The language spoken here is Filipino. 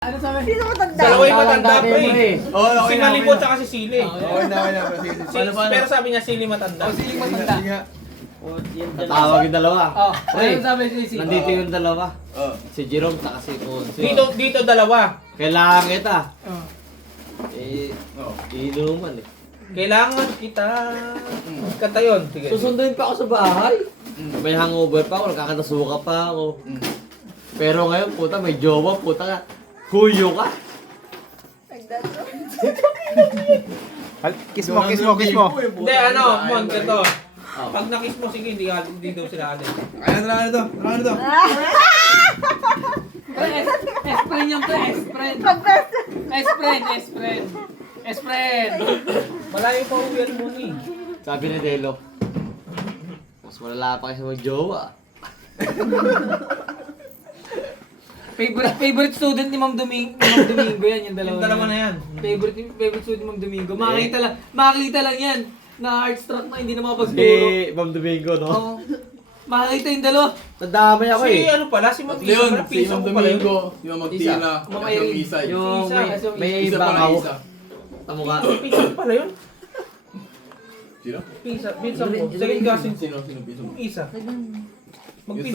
Ano sabi? Sino matanda? Dalawa yung matanda pa eh. Oo, Si Malibot tsaka si Sili. Okay na. Pero sabi niya Sili matanda. O, siling matanda. Tatawag yung dalawa. Oh, Pre, ano sabi si Sisi? nandito yung dalawa. Oh. Si Jerome at si Ponce. Dito dalawa. Kailangan kita. Oh. Eh, Oh. inuman eh. Kailangan kita. Kanta yun. Sige. Susunduin pa ako sa bahay. May hangover pa ako, nakakatasuka pa ako. Pero ngayon, puta, may jowa, puta ka. Huyo ka. Kiss mo. Hindi, ano, Mon, ganito. Pag nakiss mo, sige, hindi daw sila alis. Ayan, tara na to. Pre, S-friend yan, pre. S-friend. S-friend. S-friend. Malayo pa uwian mo ni. Sabi ni Delo. Mas malala pa kasi mag-jowa. Favorite student ni Ma'am Domingo yan, yung dalawa. Yung dalawa na yan. Favorite student ni Ma'am Domingo. Makakita lang yan. Na heartstruck na hindi na Si makapagsiguro. Ma'am Domingo, no? Oo. Makakita yung dalawa. Nadamay ako Si eh. ano pala, si Ma'am Leon, Isa. si Imam Domingo, yung magtira, Ma'am yung Irene. isa. Yung Isa. may Isa pala bangaw. isa. Tamo ka. Pisa pala yun. Sino? Pisa. Minsan po. Second cousin ko. Sino piso mo? Isa. Magpisa